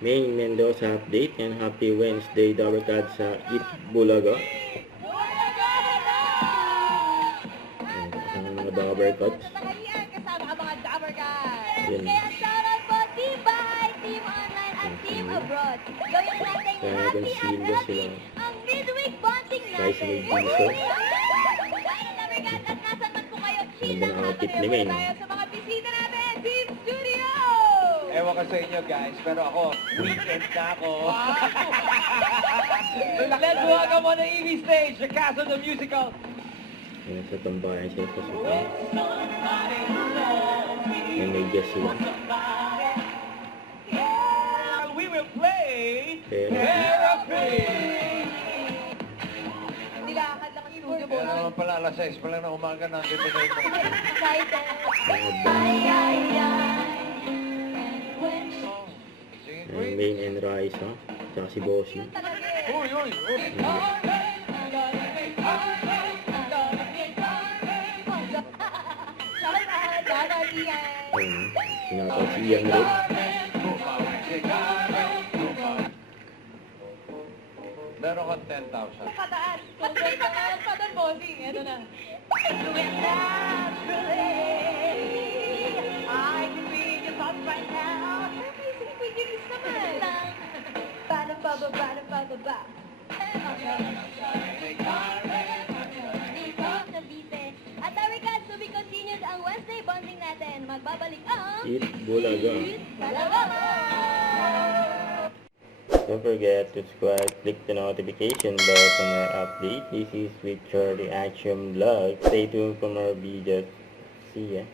May Mendoza update and happy Wednesday Dabarkad sa Eat Bulaga. Kasama mga Dabarkads. Kasama ang mga Dabarkads. Yan. Kaya shoutout po Team Bahay, Team Online at Team Abroad. Gawin natin Kaya happy concealed sila. ang midweek bonding Guys, natin. may piso. Dabarkad at nasan man po kayo. Ganda ng outfit ni Maine. Tayo sa mga bisita natin, Team Studio! Ewan ko sa inyo guys, pero ako, weekend na ako. Let's welcome on the EV stage, the cast of the musical. Yan, sa tambayan sila sa suka. Yan, may guest sila. And we will play Therapy. Therapy. Nilakad lang ang studio po. Kaya naman pala, alas 6 pa lang na umaga nandito na ito. Excited. Mga band. Sige, Yan, Queen. Main and Rise, ha? Tsaka si Bossy. Talaga eh. Uy, uy, uy. Ayun, sinatawag si Ian Red. Meron kang 10,000. Pataas. Pataas ka ng padan, bossing. Ito na. I can read your thoughts right now. Amazing figures naman. Bada ba ba bada ba ba ba. At Dabarkad, to be continued ang Wednesday bonding natin. Magbabalik ang Eat Bulaga. Balaga! Don't forget to subscribe, click the notification bell for more update. This is with Charlie Action Vlog. Stay tuned for more videos. See ya.